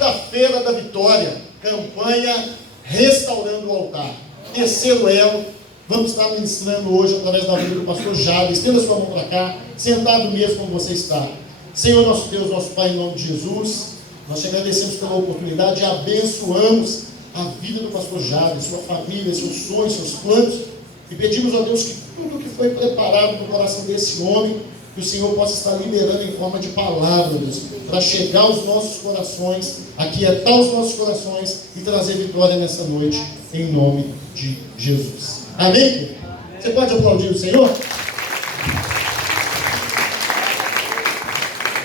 quarta-feira da vitória, campanha Restaurando o Altar. Terceiro elo, vamos estar ministrando hoje através da vida do pastor Jales. Estenda sua mão para cá, sentado mesmo como você está. Senhor nosso Deus, nosso Pai, em nome de Jesus, nós te agradecemos pela oportunidade e abençoamos a vida do pastor Jales, sua família, seus sonhos, seus planos, e pedimos a Deus que tudo que foi preparado no coração desse homem, que o Senhor possa estar liberando em forma de palavra, Deus, para chegar aos nossos corações, aquietar os nossos corações e trazer vitória nessa noite, em nome de Jesus. Amém? Você pode aplaudir o Senhor?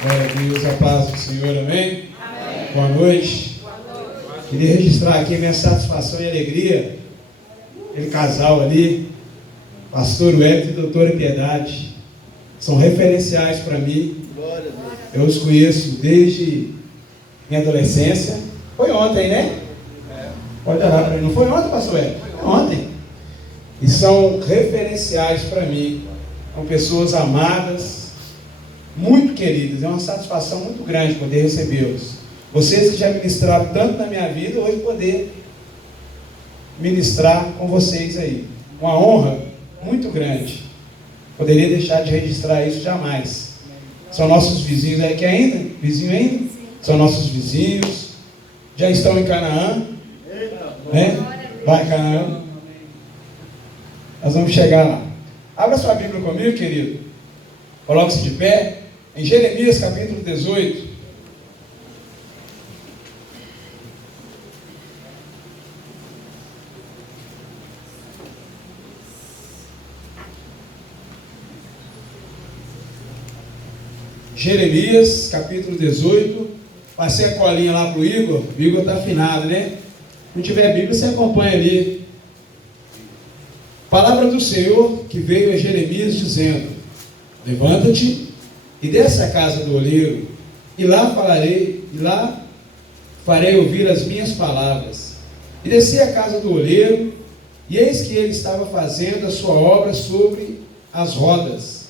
Glória a Deus, a paz do Senhor, amém? Amém. Boa noite. Queria registrar aqui minha satisfação e alegria, aquele casal ali, pastor Wellington e doutora Piedade, são referenciais para mim. Eu os conheço desde minha adolescência. Foi ontem, né? Pode orar para mim. Não foi ontem, pastor Wellington? Foi ontem. E são referenciais para mim. São pessoas amadas, muito queridas. É uma satisfação muito grande poder recebê-los. Vocês que já ministraram tanto na minha vida, hoje poder ministrar com vocês aí. Uma honra muito grande. Poderia deixar de registrar isso jamais. São nossos vizinhos aí que ainda, vizinho ainda, são nossos vizinhos, já estão em Canaã, né? Vai em Canaã. Nós vamos chegar lá. Abra sua Bíblia comigo, querido. Coloque-se de pé. Em Jeremias capítulo 18. Jeremias capítulo 18. Passei a colinha lá para o Igor. O Igor está afinado, né? Se não tiver Bíblia, você acompanha ali. Palavra do Senhor que veio a Jeremias dizendo: levanta-te e desce à casa do oleiro, e lá farei ouvir as minhas palavras. E desci à casa do oleiro, e eis que ele estava fazendo a sua obra sobre as rodas.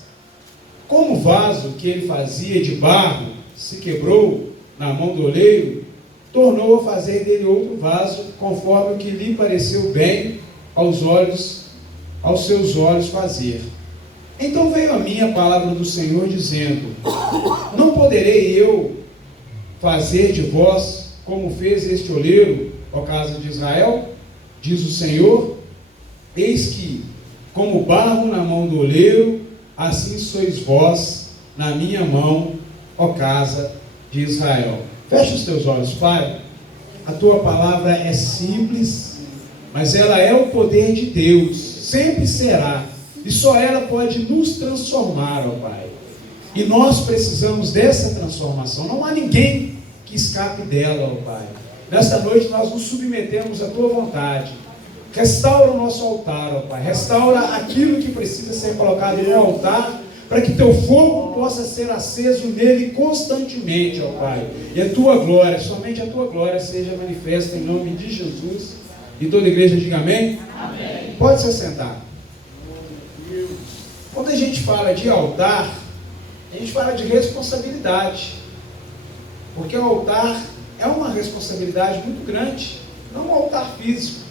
Como o vaso que ele fazia de barro se quebrou na mão do oleiro, tornou a fazer dele outro vaso, conforme o que lhe pareceu bem aos seus olhos fazer. Então veio a mim a palavra do Senhor, dizendo: não poderei eu fazer de vós como fez este oleiro, ó casa de Israel? Diz o Senhor: eis que, como barro na mão do oleiro, assim sois vós na minha mão, ó casa de Israel. Fecha os teus olhos, Pai. A tua palavra é simples, mas ela é o poder de Deus, sempre será, e só ela pode nos transformar, ó Pai. E nós precisamos dessa transformação. Não há ninguém que escape dela, ó Pai. Nesta noite nós nos submetemos à tua vontade. Restaura o nosso altar, ó Pai. Restaura aquilo que precisa ser colocado no altar, para que teu fogo possa ser aceso nele constantemente, ó Pai. E a tua glória, somente a tua glória, seja manifesta em nome de Jesus. E toda a igreja diga amém? Amém. Pode se sentar. Quando a gente fala de altar, a gente fala de responsabilidade. Porque o altar é uma responsabilidade muito grande. Não um altar físico,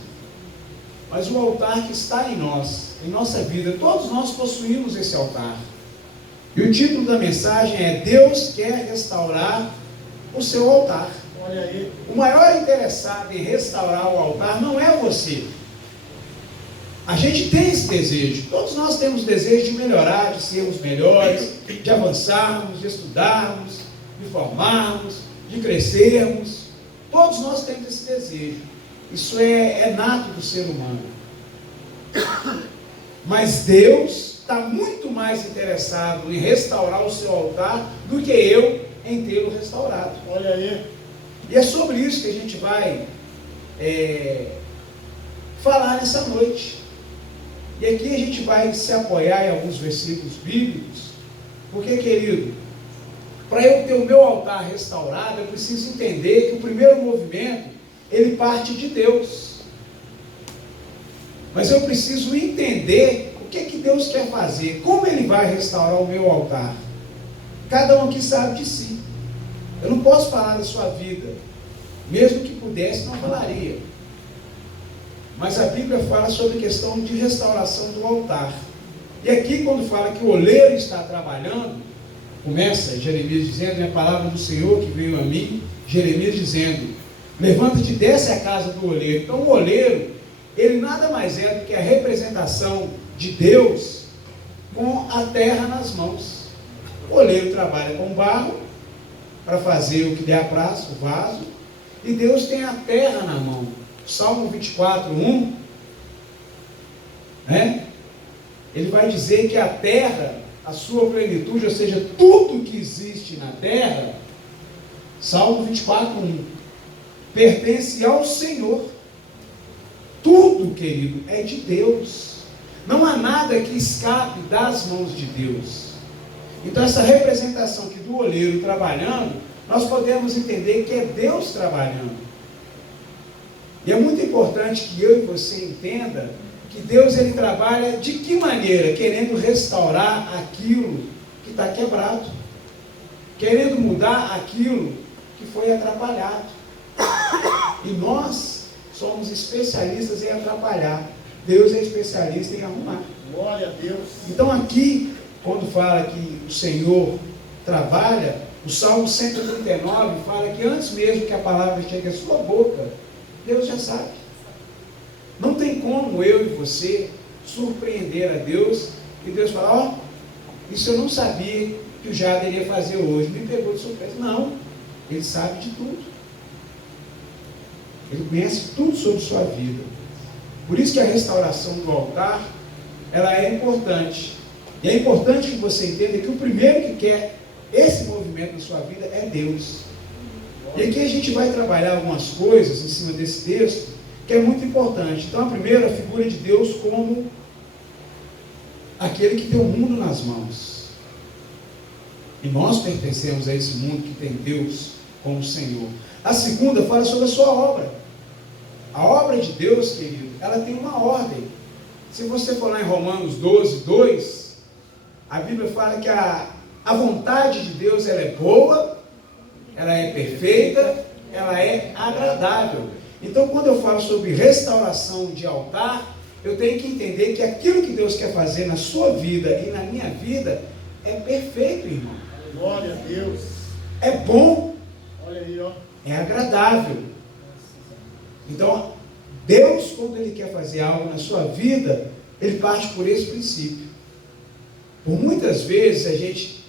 mas o altar que está em nós, em nossa vida. Todos nós possuímos esse altar. E o título da mensagem é: Deus quer restaurar o seu altar. Olha aí. O maior interessado em restaurar o altar não é você. A gente tem esse desejo. Todos nós temos desejo de melhorar, de sermos melhores, de avançarmos, de estudarmos, de formarmos, de crescermos. Todos nós temos esse desejo. Isso é nato do ser humano. Mas Deus está muito mais interessado em restaurar o seu altar do que eu em tê-lo restaurado. Olha aí. E é sobre isso que a gente vai falar nessa noite. E aqui a gente vai se apoiar em alguns versículos bíblicos, porque, querido, para eu ter o meu altar restaurado, eu preciso entender que o primeiro movimento, ele parte de Deus. Mas eu preciso entender o que Deus quer fazer, como Ele vai restaurar o meu altar. Cada um aqui sabe de si. Eu não posso falar da sua vida, Mesmo que pudesse, não falaria. Mas a Bíblia fala sobre a questão de restauração do altar. E aqui, quando fala que o oleiro está trabalhando, começa Jeremias dizendo, é a palavra do Senhor que veio a mim, Jeremias dizendo, levanta-te e desce à casa do oleiro. Então o oleiro, ele nada mais é do que a representação de Deus com a terra nas mãos. O oleiro trabalha com barro para fazer o que der a prazo, o vaso, e Deus tem a terra na mão. Salmo 24:1, né? Ele vai dizer que a terra, a sua plenitude, ou seja, tudo que existe na terra, Salmo 24:1, pertence ao Senhor. Tudo, querido, é de Deus. Não há nada que escape das mãos de Deus. Então essa representação aqui do oleiro trabalhando, nós podemos entender que é Deus trabalhando. E é muito importante que eu e você entenda que Deus, ele trabalha de que maneira? Querendo restaurar aquilo que está quebrado, querendo mudar aquilo que foi atrapalhado. E nós somos especialistas em atrapalhar. Deus é especialista em arrumar. Glória a Deus. Então aqui, quando fala que o Senhor trabalha, o Salmo 139 fala que antes mesmo que a palavra chegue à sua boca, Deus já sabe. Não tem como eu e você surpreender a Deus e Deus falar, isso eu não sabia que o Jader iria fazer hoje, me pegou de surpresa. Não, Ele sabe de tudo. Ele conhece tudo sobre sua vida. Por isso que a restauração do altar, ela é importante. E é importante que você entenda que o primeiro que quer esse movimento na sua vida é Deus. E aqui a gente vai trabalhar algumas coisas em cima desse texto, que é muito importante. Então a primeira, a figura de Deus como aquele que tem o mundo nas mãos. E nós pertencemos a esse mundo que tem Deus como Senhor. A segunda fala sobre a sua obra. A obra de Deus, querido, ela tem uma ordem. Se você for lá em Romanos 12:2, a Bíblia fala que a vontade de Deus, ela é boa, ela é perfeita, ela é agradável. Então, quando eu falo sobre restauração de altar, eu tenho que entender que aquilo que Deus quer fazer na sua vida e na minha vida é perfeito, irmão. Glória a Deus. É bom. Olha aí, ó. É agradável. Então, Deus, quando Ele quer fazer algo na sua vida, Ele parte por esse princípio. Por muitas vezes a gente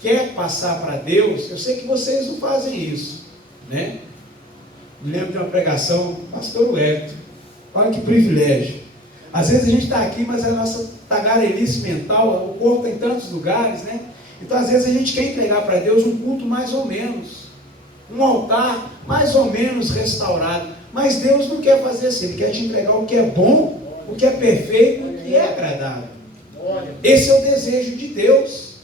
quer passar para Deus, eu sei que vocês não fazem isso, né? Me lembro de uma pregação, pastor Wellington, olha que privilégio. Às vezes a gente está aqui, mas a nossa tagarelice mental, o corpo tem tantos lugares, né? Então às vezes a gente quer entregar para Deus um culto mais ou menos, um altar mais ou menos restaurado, mas Deus não quer fazer assim, Ele quer te entregar o que é bom, o que é perfeito, o que é agradável. Esse é o desejo de Deus,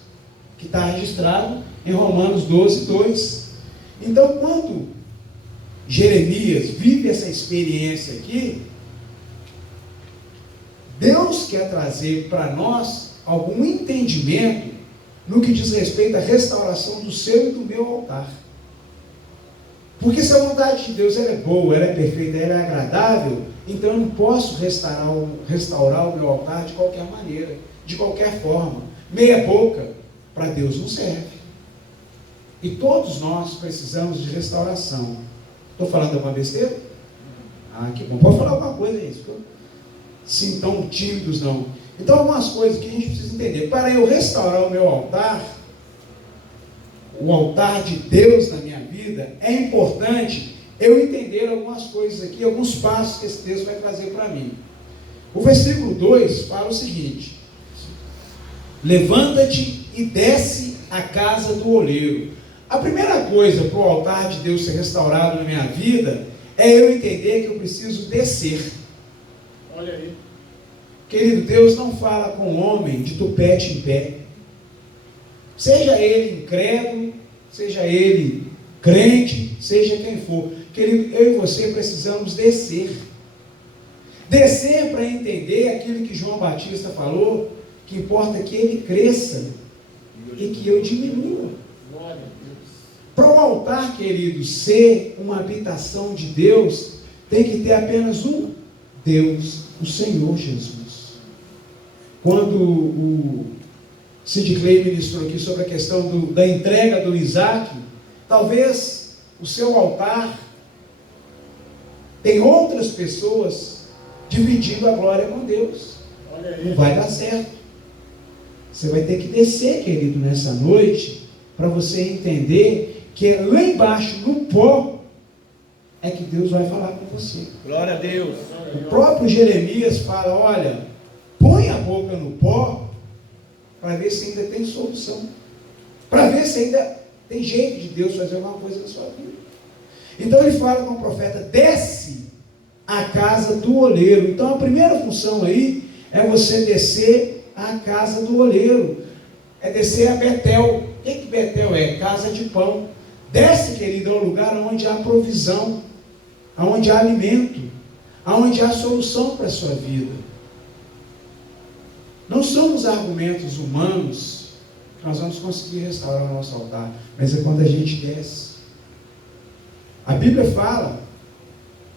que está registrado em Romanos 12:2. Então, quando Jeremias vive essa experiência aqui, Deus quer trazer para nós algum entendimento no que diz respeito à restauração do seu e do meu altar. Porque se a vontade de Deus ela é boa, ela é perfeita, ela é agradável, então eu não posso restaurar o meu altar de qualquer maneira, de qualquer forma. Meia boca para Deus não serve. E todos nós precisamos de restauração. Estou falando alguma besteira? Ah, que bom. Pode falar alguma coisa aí. Sim, tão tímidos não. Então algumas coisas que a gente precisa entender. Para eu restaurar o meu altar, o altar de Deus na minha vida, é importante eu entender algumas coisas aqui, alguns passos que esse texto vai trazer para mim. O versículo 2 fala o seguinte: levanta-te e desce à casa do oleiro. A primeira coisa para o altar de Deus ser restaurado na minha vida é eu entender que eu preciso descer. Olha aí. Querido, Deus não fala com o homem de tupete em pé. Seja ele incrédulo, seja ele crente, seja quem for. Querido, eu e você precisamos descer. Descer para entender aquilo que João Batista falou, que importa que ele cresça e que eu diminua. Glória a Deus. Para o altar, querido, ser uma habitação de Deus, tem que ter apenas um Deus, o Senhor Jesus. Quando o Sid Clay ministrou aqui sobre a questão da entrega do Isaac, talvez o seu altar tem outras pessoas dividindo a glória com Deus. Não vai dar certo. Você vai ter que descer, querido, nessa noite, para você entender que lá embaixo, no pó, é que Deus vai falar com você. Glória a Deus. O próprio Jeremias fala, olha, põe a boca no pó, para ver se ainda tem solução. Para ver se ainda tem jeito de Deus fazer alguma coisa na sua vida. Então ele fala com o profeta, desce à casa do oleiro. Então a primeira função aí é você descer à casa do oleiro. É descer a Betel. O que Betel é? Casa de pão. Desce, querido, ao lugar onde há provisão, onde há alimento, onde há solução para a sua vida. Não são os argumentos humanos que nós vamos conseguir restaurar o nosso altar, mas é quando a gente desce. A Bíblia fala,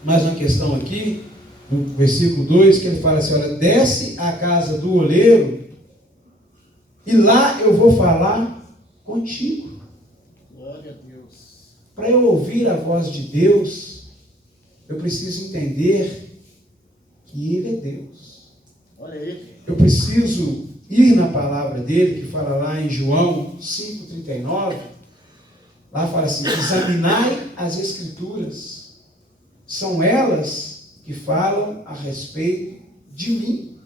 mais uma questão aqui, no versículo 2, que ele fala assim, olha, desce à casa do oleiro, e lá eu vou falar contigo. Glória a Deus. Para eu ouvir a voz de Deus, eu preciso entender que Ele é Deus. Olha aí. Eu preciso ir na palavra dele, que fala lá em João 5,39, lá fala assim, examinai as Escrituras, são elas que falam a respeito de mim.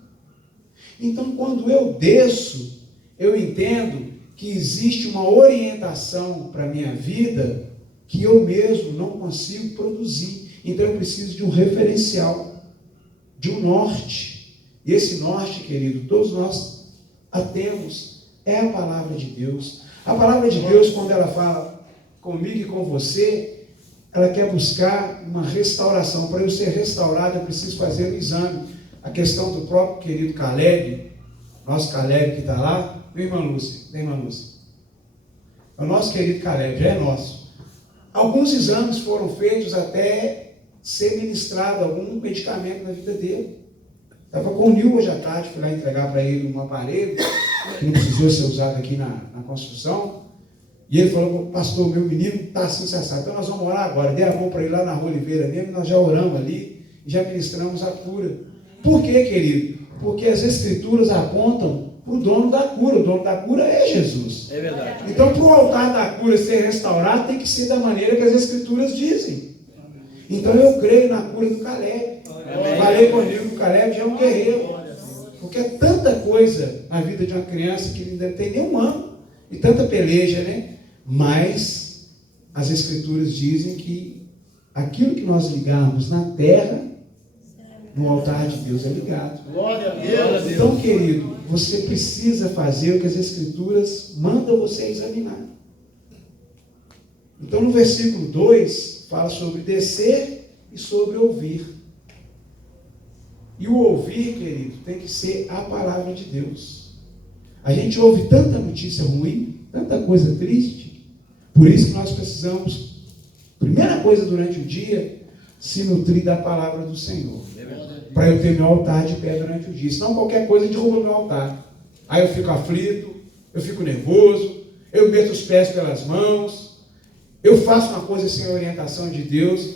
Então, quando eu desço, eu entendo que existe uma orientação para a minha vida que eu mesmo não consigo produzir. Então, eu preciso de um referencial, de um norte. E esse norte, querido, todos nós a temos, é a palavra de Deus. A palavra de Deus, quando ela fala comigo e com você, ela quer buscar uma restauração. Para eu ser restaurado, eu preciso fazer um exame. A questão do próprio querido Caleb, nosso Caleb que está lá, vem, irmã Lúcia, o nosso querido Caleb, já é nosso. Alguns exames foram feitos até ser ministrado algum medicamento na vida dele. Estava com o Nil hoje à tarde, fui lá entregar para ele um aparelho que não precisou ser usado aqui na construção. E ele falou, pastor, meu menino está assim, sabe? Então nós vamos orar agora. Dei a mão para ele lá na Rua Oliveira mesmo, nós já oramos ali e já ministramos a cura. Por quê, querido? Porque as Escrituras apontam para o dono da cura. O dono da cura é Jesus. É verdade. Então, para o altar da cura ser restaurado, tem que ser da maneira que as Escrituras dizem. Então, eu creio na cura do Caleb. Falei comigo que o Caleb já é um guerreiro. Porque é tanta coisa na vida de uma criança que ainda tem nem um ano. E tanta peleja, né? Mas as Escrituras dizem que aquilo que nós ligarmos na terra, no altar de Deus é ligado. Glória a Deus. Então, querido, você precisa fazer o que as Escrituras mandam você examinar. Então, no versículo 2, fala sobre descer e sobre ouvir. E o ouvir, querido, tem que ser a palavra de Deus. A gente ouve tanta notícia ruim, tanta coisa triste, por isso que nós precisamos, primeira coisa durante o dia, se nutrir da palavra do Senhor. Para eu ter meu altar de pé durante o dia. Senão qualquer coisa derruba meu altar. Aí eu fico aflito, eu fico nervoso, eu meto os pés pelas mãos, eu faço uma coisa sem a orientação de Deus.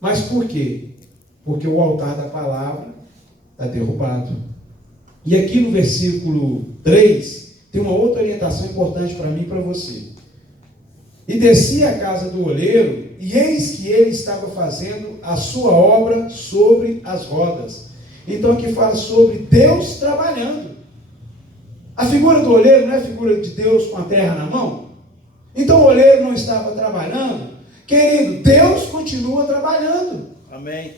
Mas por quê? Porque o altar da palavra está derrubado. E aqui no versículo 3, tem uma outra orientação importante para mim e para você. E desci à casa do oleiro, e eis que ele estava fazendo a sua obra sobre as rodas. Então aqui fala sobre Deus trabalhando. A figura do oleiro não é a figura de Deus com a terra na mão? Então o oleiro não estava trabalhando? Querido, Deus continua trabalhando. Amém.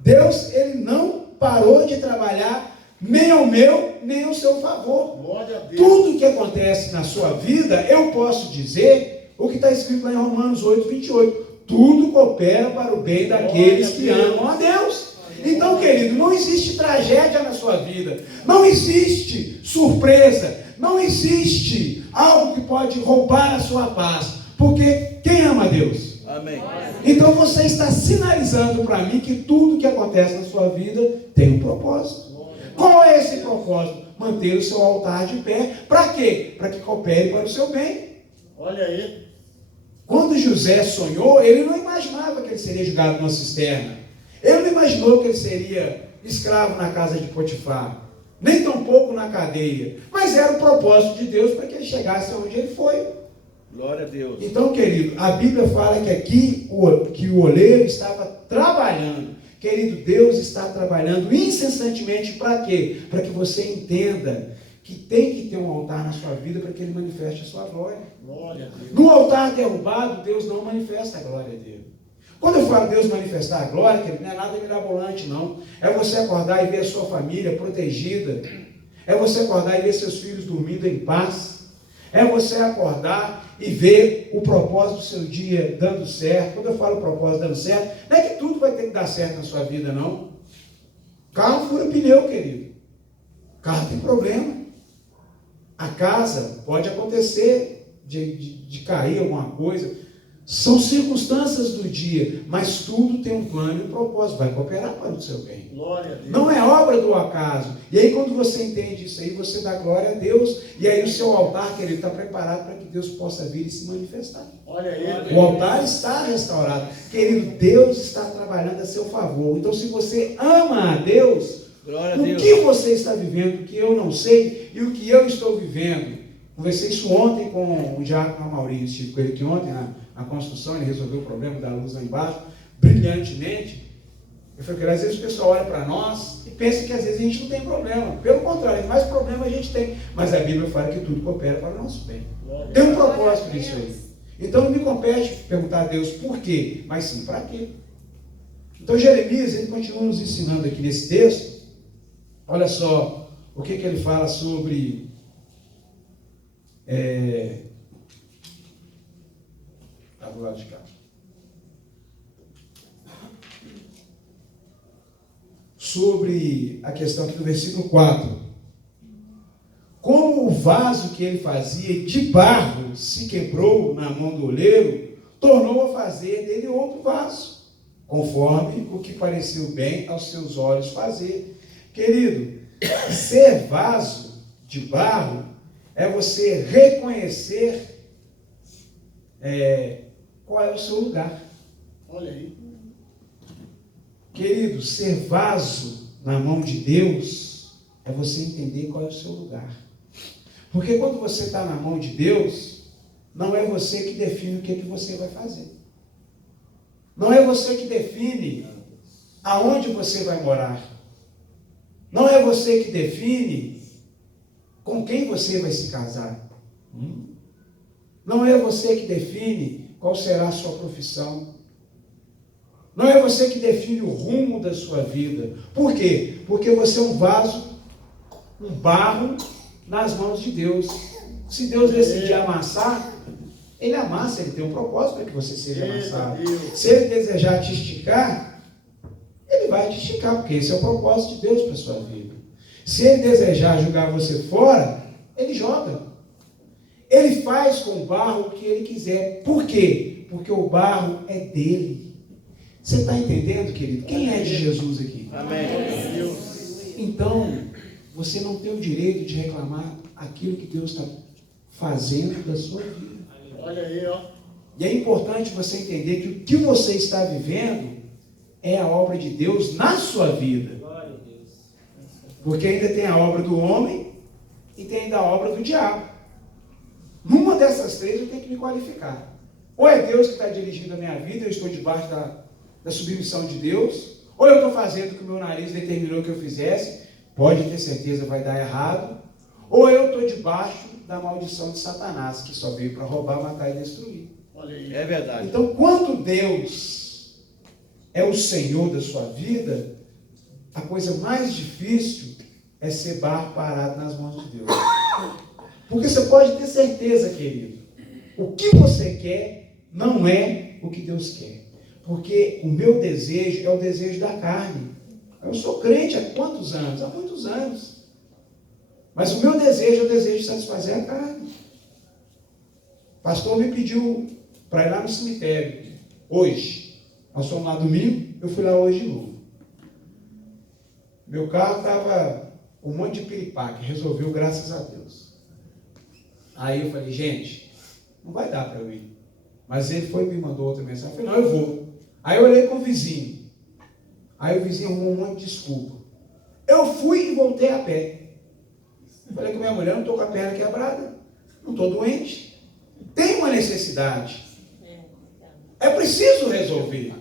Deus, ele não parou de trabalhar, nem ao meu, nem ao seu favor. Glória a Deus. Tudo que acontece na sua vida, eu posso dizer o que está escrito lá em Romanos 8:28. Tudo coopera para o bem daqueles que amam a Deus. Então, querido, não existe tragédia na sua vida, não existe surpresa, não existe algo que pode roubar a sua paz, Porque quem ama a Deus? Amém. Então você está sinalizando para mim que tudo que acontece na sua vida tem um propósito. Qual é esse propósito? Manter o seu altar de pé. Para quê? Para que coopere para o seu bem. Olha aí. Quando José sonhou, ele não imaginava que ele seria jogado numa cisterna. Ele não imaginou que ele seria escravo na casa de Potifar. Nem tampouco na cadeia. Mas era o propósito de Deus para que ele chegasse onde ele foi. Glória a Deus. Então, querido, a Bíblia fala que aqui que o oleiro estava trabalhando. Querido, Deus está trabalhando incessantemente para quê? Para que você entenda que tem que ter um altar na sua vida para que ele manifeste a sua glória. Glória a Deus. No altar derrubado, Deus não manifesta a glória dele. Quando eu falo Deus manifestar a glória, querido, não é nada mirabolante, não. É você acordar e ver a sua família protegida. É você acordar e ver seus filhos dormindo em paz. É você acordar e ver o propósito do seu dia dando certo. Quando eu falo propósito dando certo, não é que tudo vai ter que dar certo na sua vida, não. Carro fura pneu, querido. Carro tem problema. A casa pode acontecer de cair alguma coisa. São circunstâncias do dia, mas tudo tem um plano e um propósito. Vai cooperar para o seu bem. Glória a Deus. Não é obra do acaso. E aí quando você entende isso aí, você dá glória a Deus. E aí o seu altar, querido, está preparado para que Deus possa vir e se manifestar. Olha aí. O altar está restaurado. Querido, Deus está trabalhando a seu favor. Então se você ama a Deus, Glória a o Deus. que você está vivendo, o que eu não sei e o que eu estou vivendo. Conversei isso ontem com o diácono Maurício, estive com ele aqui ontem na construção, ele resolveu o problema da luz lá embaixo, brilhantemente. Eu falei, às vezes o pessoal olha para nós e pensa que às vezes a gente não tem problema. Pelo contrário, mais problema a gente tem. Mas a Bíblia fala que tudo coopera para o nosso bem. Tem um propósito nisso aí. Então não me compete perguntar a Deus por quê, mas sim para quê. Então Jeremias, ele continua nos ensinando aqui nesse texto. Olha só o que ele fala sobre do lado de cá. Sobre a questão aqui do versículo 4. Como o vaso que ele fazia de barro se quebrou na mão do oleiro, tornou a fazer dele outro vaso, conforme o que pareceu bem aos seus olhos fazer. Querido, ser vaso de barro é você reconhecer qual é o seu lugar. Olha aí. Querido, ser vaso na mão de Deus é você entender qual é o seu lugar. Porque quando você está na mão de Deus, não é você que define o que você vai fazer. Não é você que define aonde você vai morar. Não é você que define com quem você vai se casar. Não é você que define qual será a sua profissão. Não é você que define o rumo da sua vida. Por quê? Porque você é um vaso, um barro nas mãos de Deus. Se Deus decidir amassar, Ele amassa, Ele tem um propósito para que você seja amassado. Se Ele desejar te esticar, Ele vai te esticar, porque esse é o propósito de Deus para a sua vida. Se Ele desejar jogar você fora, Ele joga. Ele faz com o barro o que Ele quiser. Por quê? Porque o barro é dele. Você está entendendo, querido? Quem é de Jesus aqui? Amém. Então, você não tem o direito de reclamar aquilo que Deus está fazendo da sua vida. Olha aí, ó. E é importante você entender que o que você está vivendo é a obra de Deus na sua vida. Porque ainda tem a obra do homem e tem ainda a obra do diabo. Numa dessas três eu tenho que me qualificar. Ou é Deus que está dirigindo a minha vida, eu estou debaixo da submissão de Deus, ou eu estou fazendo o que o meu nariz determinou que eu fizesse, pode ter certeza vai dar errado, ou eu estou debaixo da maldição de Satanás, que só veio para roubar, matar e destruir. Olha aí. É verdade. Então, quando Deus é o Senhor da sua vida, a coisa mais difícil é ser barro parado nas mãos de Deus. Porque você pode ter certeza, querido, o que você quer não é o que Deus quer. Porque o meu desejo é o desejo da carne. Eu sou crente há quantos anos? Há muitos anos. Mas o meu desejo é o desejo de satisfazer a carne. O pastor me pediu para ir lá no cemitério, hoje. Nós fomos lá domingo, eu fui lá hoje de novo. Meu carro estava um monte de piripaque, resolveu, graças a Deus. Aí eu falei, gente, não vai dar para eu ir. Mas ele foi e me mandou outra mensagem. Eu falei, não, eu vou. Aí eu olhei com o vizinho. Aí o vizinho arrumou um monte de desculpa. Eu fui e voltei a pé. Falei com minha mulher, não estou com a perna quebrada, não estou doente. Tem uma necessidade. É preciso resolver.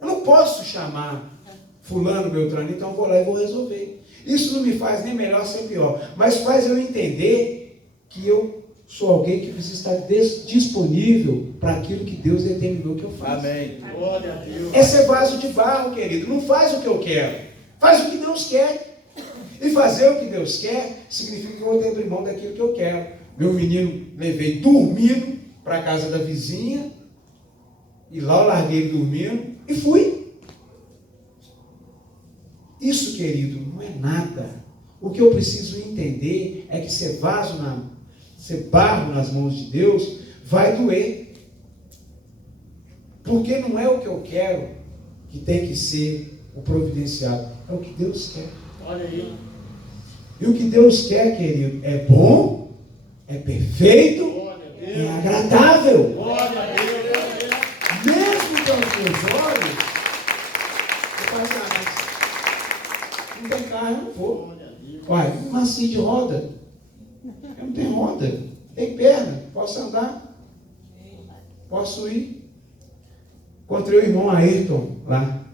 Eu não posso chamar fulano, beltrano, então vou lá e vou resolver. Isso não me faz nem melhor nem pior, mas faz eu entender que eu sou alguém que precisa estar disponível para aquilo que Deus determinou que eu faça. Amém. Glória a Deus. É ser vaso de barro, querido. Não faz o que eu quero, faz o que Deus quer. E fazer o que Deus quer significa que eu vou ter abrir mão daquilo que eu quero. Meu menino levei dormindo para a casa da vizinha, e lá eu larguei ele dormindo e fui. Isso, querido, não é nada. O que eu preciso entender é que ser barro nas mãos de Deus vai doer. Porque não é o que eu quero que tem que ser o providenciado, é o que Deus quer. Olha aí. E o que Deus quer, querido, é bom, é perfeito, é agradável. Glória a Deus. Mesmo para os meus olhos, eu falo, mas não tem carro, eu não vou. Olha, um macio de roda. Eu não tenho roda, tem perna, posso andar, posso ir. Encontrei o irmão Ayrton lá.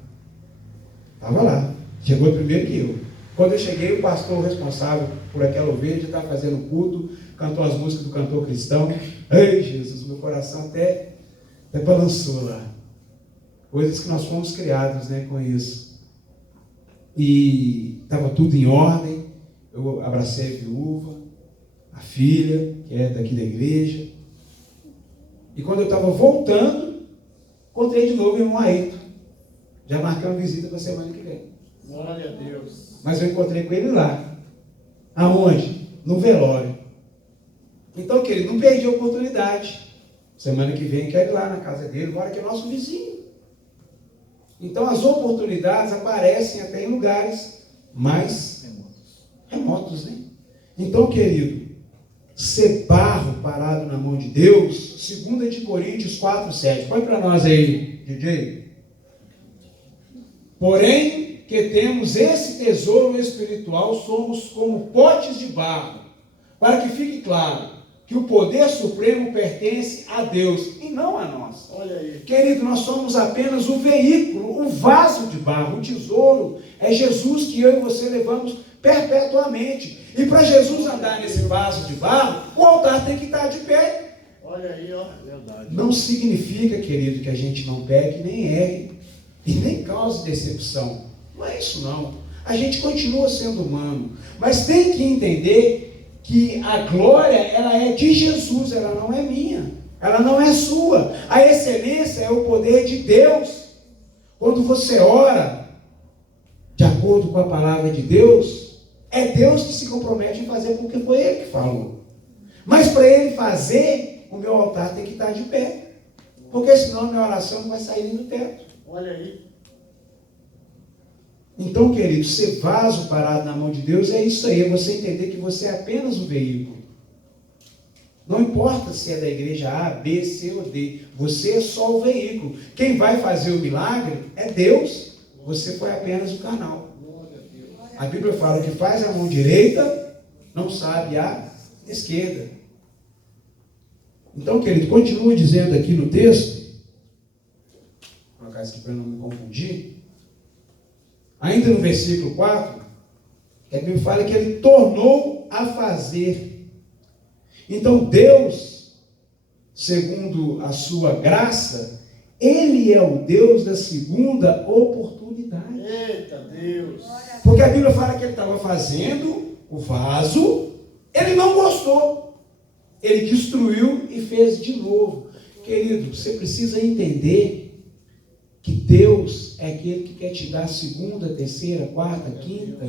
Estava lá, chegou primeiro que eu. Quando eu cheguei, o pastor responsável por aquela ovelha já estava fazendo culto, cantou as músicas do cantor cristão. Ei, Jesus, meu coração até balançou lá. Coisas que nós fomos criados, né, com isso. E estava tudo em ordem. Eu abracei a viúva, a filha, que é daqui da igreja. E quando eu estava voltando, encontrei de novo o irmão Ayrton. Já marquei uma visita para a semana que vem. Glória a Deus. Mas eu encontrei com ele lá. Aonde? No velório. Então, querido, não perdi a oportunidade. Semana que vem quero ir lá na casa dele, agora que é nosso vizinho. Então, as oportunidades aparecem até em lugares mais remotos, né? Então, querido, ser barro parado na mão de Deus, 2 de Coríntios 4:7. Põe para nós aí, DJ. Porém, que temos esse tesouro espiritual, somos como potes de barro, para que fique claro que o poder supremo pertence a Deus e não a nós. Olha aí. Querido, nós somos apenas o veículo, o vaso de barro. O tesouro é Jesus que eu e você levamos perpetuamente. E para Jesus andar nesse vaso de barro, o altar tem que estar de pé. Olha aí, ó. Verdade. Não significa, querido, que a gente não pegue, nem erre e nem cause decepção. Não é isso não. A gente continua sendo humano, mas tem que entender que a glória, ela é de Jesus, ela não é minha, ela não é sua. A excelência é o poder de Deus. Quando você ora de acordo com a palavra de Deus, é Deus que se compromete em fazer, porque foi Ele que falou. Mas para Ele fazer, o meu altar tem que estar de pé, porque senão a minha oração não vai sair nem do teto. Olha aí. Então, querido, ser vaso parado na mão de Deus é isso aí, é você entender que você é apenas o veículo. Não importa se é da igreja A, B, C ou D, você é só o veículo. Quem vai fazer o milagre é Deus, você foi apenas o canal. A Bíblia fala que faz a mão direita, não sabe a esquerda. Então, querido, continua dizendo aqui no texto, vou colocar isso aqui para não me confundir. Ainda no versículo 4, a Bíblia fala que Ele tornou a fazer. Então Deus, segundo a sua graça, Ele é o Deus da segunda oportunidade. Eita Deus. Porque a Bíblia fala que Ele estava fazendo o vaso, Ele não gostou, Ele destruiu e fez de novo. Querido, você precisa entender que Deus é aquele que quer te dar segunda, terceira, quarta, quinta,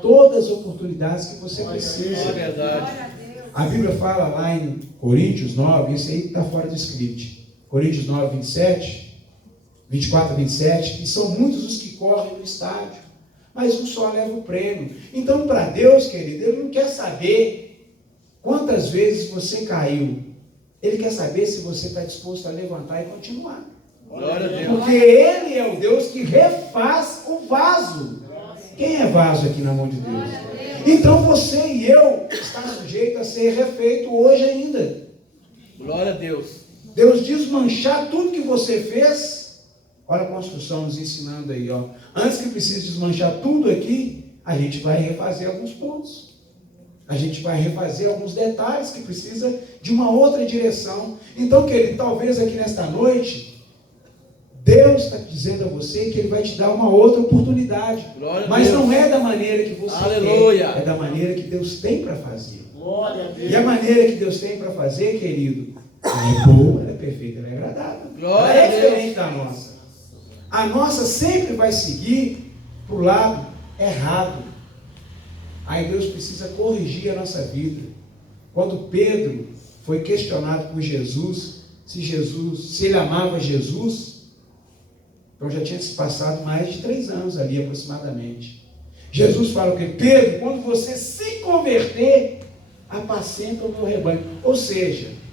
todas as oportunidades que você precisa. É verdade. A Bíblia fala lá em Coríntios 9, isso aí está fora do script. Coríntios 9, 24 a 27, e são muitos os que correm no estádio, mas um só leva o prêmio. Então, para Deus, querido, Ele não quer saber quantas vezes você caiu. Ele quer saber se você está disposto a levantar e continuar. Glória a Deus. Porque Ele é o Deus que refaz o vaso. Quem é vaso aqui na mão de Deus? Então você e eu está sujeito a ser refeito hoje ainda. Glória a Deus. Deus desmanchar tudo que você fez. Olha a construção nos ensinando aí, ó. Antes que precise desmanchar tudo aqui, a gente vai refazer alguns pontos. A gente vai refazer alguns detalhes que precisa de uma outra direção. Então, querido, talvez aqui nesta noite, Deus está dizendo a você que Ele vai te dar uma outra oportunidade. Glória a Mas Deus. não é da maneira que você Aleluia. quer, é da maneira que Deus tem para fazer. Glória a Deus. E a maneira que Deus tem para fazer, querido, ela é boa, ela é perfeita, ela é agradável. Glória Ela é a Deus. diferente da nossa. A nossa sempre vai seguir para o lado errado. Aí Deus precisa corrigir a nossa vida. Quando Pedro foi questionado por Jesus, se ele amava Jesus, então já tinha se passado mais de 3 anos ali aproximadamente. Jesus fala o quê? Pedro, quando você se converter, apacenta o meu rebanho. Ou seja,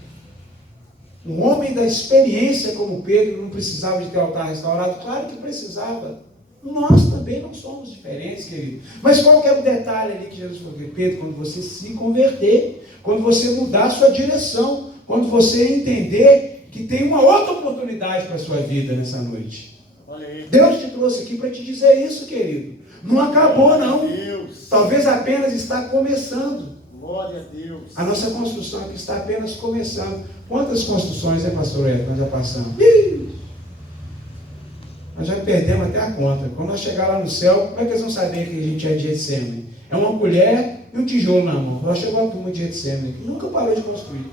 um homem da experiência como Pedro não precisava de ter altar restaurado? Claro que precisava. Nós também não somos diferentes, querido. Mas qual que era o detalhe ali que Jesus falou? Pedro, quando você se converter, quando você mudar a sua direção, quando você entender que tem uma outra oportunidade para a sua vida nessa noite. Olha aí. Deus te trouxe aqui para te dizer isso, querido. Não acabou, não. Deus. Talvez apenas está começando. Glória a Deus. A nossa construção aqui está apenas começando. Quantas construções, pastor Ed, nós já passamos? Nós já perdemos até a conta. Quando nós chegar lá no céu, como é que eles vão saber que a gente é de Getsemane? É uma colher e um tijolo na mão. Nós chegou a turma de Getsemane, que nunca parou de construir.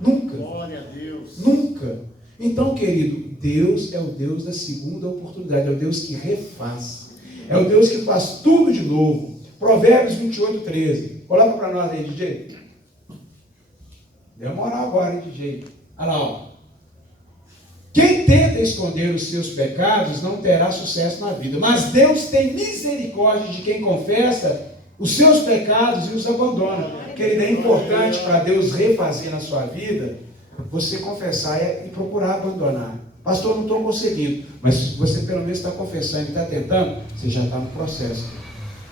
Nunca. Glória a Deus. Nunca. Então, querido, Deus é o Deus da segunda oportunidade. É o Deus que refaz. É o Deus que faz tudo de novo. Provérbios 28, 13. Coloca para nós aí, DJ. Deu moral agora, hein, DJ? Olha lá, ó. Quem tenta esconder os seus pecados não terá sucesso na vida, mas Deus tem misericórdia de quem confessa os seus pecados e os abandona. Querido, é importante para Deus refazer na sua vida, você confessar e procurar abandonar. Pastor, não estou conseguindo, mas se você pelo menos está confessando e está tentando, você já está no processo.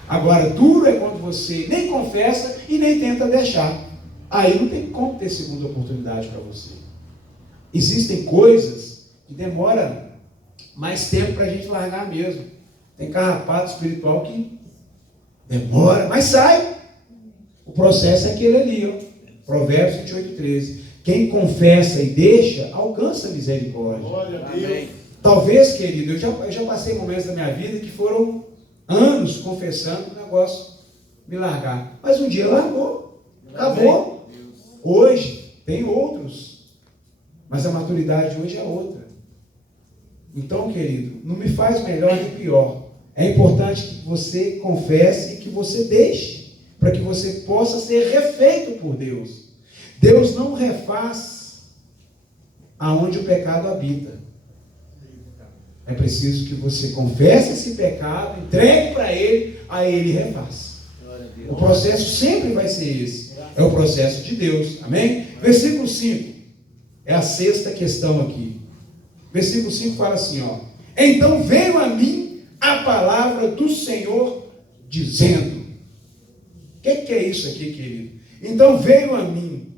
Agora, duro é quando você nem confessa e nem tenta deixar. Aí não tem como ter segunda oportunidade para você. Existem coisas que demoram mais tempo para a gente largar mesmo. Tem carrapato espiritual que demora, mas sai. O processo é aquele ali, ó. Provérbios 28, 13. Quem confessa e deixa, alcança a misericórdia. Glória a Deus. Talvez, querido, eu já passei momentos da minha vida que foram anos confessando o negócio me largar. Mas um dia largou. Acabou. Hoje tem outros. Mas a maturidade hoje é outra. Então, querido, não me faz melhor nem pior. É importante que você confesse e que você deixe, para que você possa ser refeito por Deus. Deus não refaz aonde o pecado habita. É preciso que você confesse esse pecado, entregue para Ele, aí Ele refaz. O processo sempre vai ser esse. É o processo de Deus. Amém? Versículo 5. É a sexta questão aqui. Versículo 5 fala assim, ó. Então veio a mim a palavra do Senhor dizendo. O que é isso aqui, querido? Então veio a mim.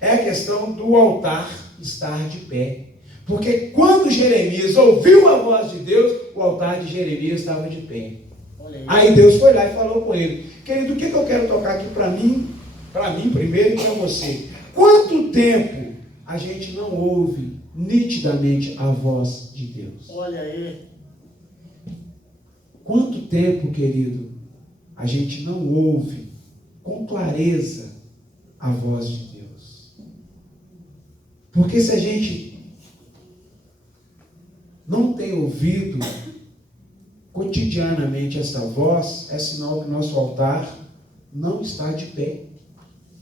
É a questão do altar estar de pé. Porque quando Jeremias ouviu a voz de Deus, o altar de Jeremias estava de pé. Aí Deus foi lá e falou com ele. Querido, o que eu quero tocar aqui para mim primeiro e para você? Quanto tempo a gente não ouve nitidamente a voz de Deus? Olha aí. Quanto tempo, querido, a gente não ouve com clareza a voz de Deus? Porque se a gente não tem ouvido cotidianamente essa voz, é sinal que nosso altar não está de pé.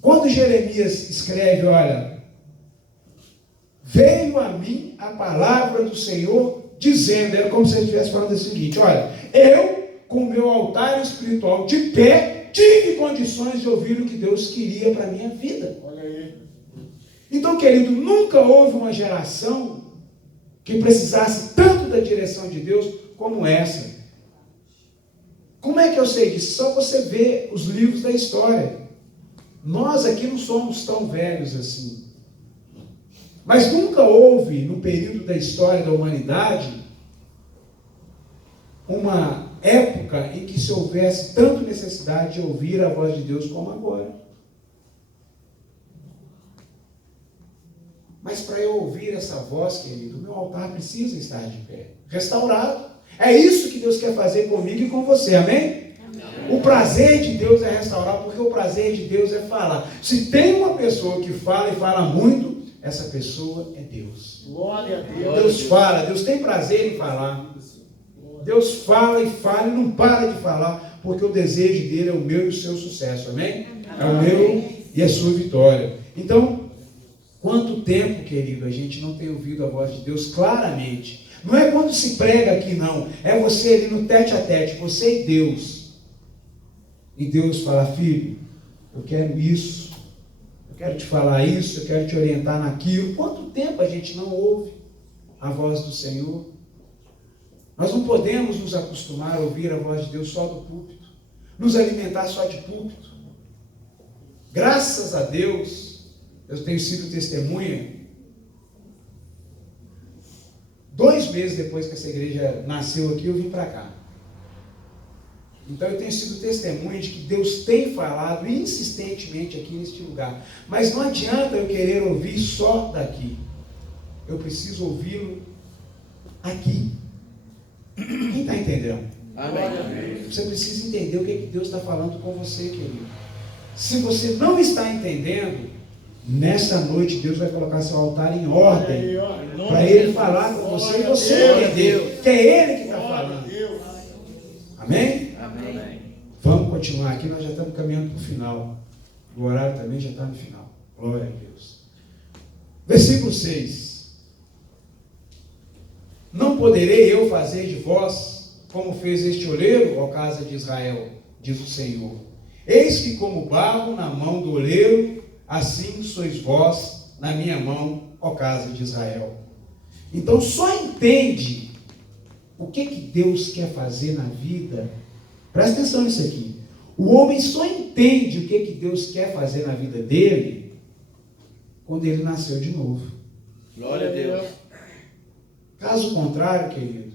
Quando Jeremias escreve, olha, veio a mim a palavra do Senhor, dizendo, era como se ele estivesse falando o seguinte: olha, eu, com o meu altar espiritual de pé, tive condições de ouvir o que Deus queria para a minha vida. Olha aí. Então, querido, nunca houve uma geração que precisasse tanto da direção de Deus como essa. Como é que eu sei disso? Só você vê os livros da história. Nós aqui não somos tão velhos assim. Mas nunca houve, no período da história da humanidade, uma época em que se houvesse tanta necessidade de ouvir a voz de Deus como agora. Mas para eu ouvir essa voz, querido, o meu altar precisa estar de pé, restaurado. É isso que Deus quer fazer comigo e com você, amém? O prazer de Deus é restaurar, porque o prazer de Deus é falar. Se tem uma pessoa que fala e fala muito, essa pessoa é Deus. Glória a Deus. Deus fala, Deus tem prazer em falar. Deus fala e fala e não para de falar, porque o desejo dele é o meu e o seu sucesso, amém? É o meu e a sua vitória. Então, quanto tempo, querido, a gente não tem ouvido a voz de Deus claramente? Não é quando se prega aqui, não. É você ali no tete a tete, você e Deus. E Deus fala: filho, eu quero isso, eu quero te falar isso, eu quero te orientar naquilo. Quanto tempo a gente não ouve a voz do Senhor? Nós não podemos nos acostumar a ouvir a voz de Deus só do púlpito, nos alimentar só de púlpito. Graças a Deus, eu tenho sido testemunha. 2 meses depois que essa igreja nasceu aqui, eu vim para cá. Então eu tenho sido testemunha de que Deus tem falado insistentemente aqui neste lugar. Mas não adianta eu querer ouvir só daqui. Eu preciso ouvi-lo aqui. Quem está entendendo? Amém. Você precisa entender o que Deus está falando com você, querido. Se você não está entendendo, nessa noite Deus vai colocar seu altar em ordem para Ele falar com você e você entender que é Ele que está falando. Amém? Amém. Vamos continuar aqui, nós já estamos caminhando para o final. O horário também já está no final. Glória a Deus. Versículo 6. Não poderei eu fazer de vós como fez este oleiro, ó casa de Israel, diz o Senhor. Eis que como barro na mão do oleiro, assim sois vós na minha mão, ó casa de Israel. Então só entende o que Deus quer fazer na vida. Presta atenção nisso aqui. O homem só entende o que Deus quer fazer na vida dele quando ele nasceu de novo. Glória a Deus. Caso contrário, querido,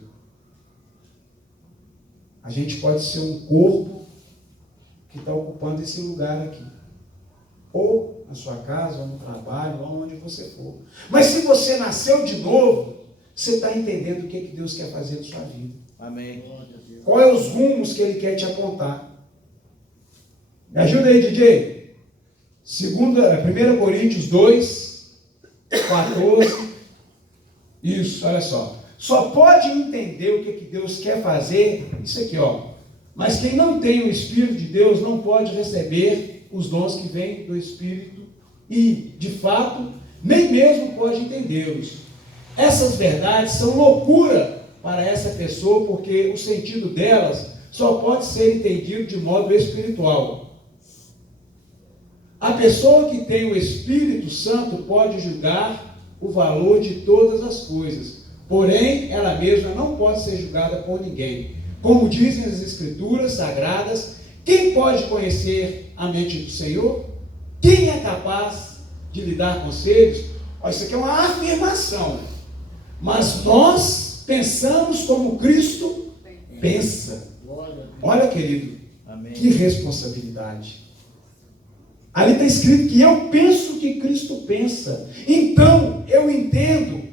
a gente pode ser um corpo que está ocupando esse lugar aqui. Ou na sua casa, ou no trabalho, ou onde você for. Mas se você nasceu de novo, você está entendendo o que Deus quer fazer na sua vida. Amém. Quais é os rumos que Ele quer te apontar? Me ajuda aí, DJ. 1 Coríntios 2, 14. Isso, olha só. Só pode entender o que Deus quer fazer, isso aqui, ó. Mas quem não tem o Espírito de Deus não pode receber os dons que vêm do Espírito e, de fato, nem mesmo pode entendê-los. Essas verdades são loucura para essa pessoa, porque o sentido delas só pode ser entendido de modo espiritual. A pessoa que tem o Espírito Santo pode julgar o valor de todas as coisas, porém, ela mesma não pode ser julgada por ninguém. Como dizem as Escrituras Sagradas, quem pode conhecer a mente do Senhor? Quem é capaz de lhe dar conselhos? Olha, isso aqui é uma afirmação. Mas nós pensamos como Cristo pensa. Olha, querido, Amém. que responsabilidade. Ali está escrito que eu penso que Cristo pensa. Então, eu entendo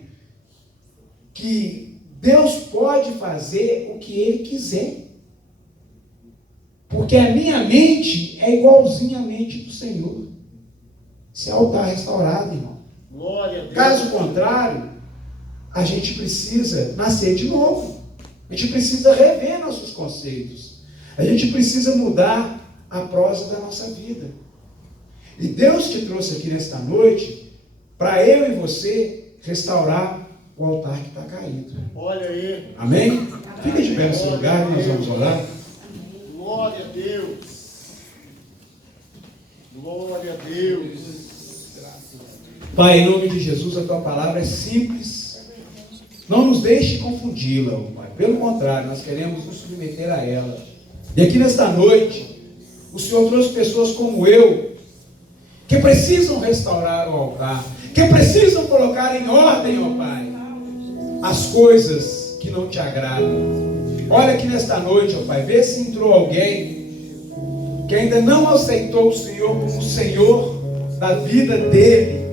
que Deus pode fazer o que Ele quiser. Porque a minha mente é igualzinha à mente do Senhor. Esse altar restaurado, irmão. Glória a Deus. Caso contrário, a gente precisa nascer de novo. A gente precisa rever nossos conceitos. A gente precisa mudar a prosa da nossa vida. E Deus te trouxe aqui nesta noite para eu e você restaurar o altar que está caído. Olha aí. Amém? Fica de pé no seu lugar e nós vamos orar. Glória a Deus. Glória a Deus. Pai, em nome de Jesus, a tua palavra é simples. Não nos deixe confundi-la, ó Pai. Pelo contrário, nós queremos nos submeter a ela. E aqui nesta noite, o Senhor trouxe pessoas como eu, que precisam restaurar o altar, que precisam colocar em ordem, ó Pai, as coisas que não te agradam. Olha aqui nesta noite, ó Pai, vê se entrou alguém que ainda não aceitou o Senhor como o Senhor da vida dele,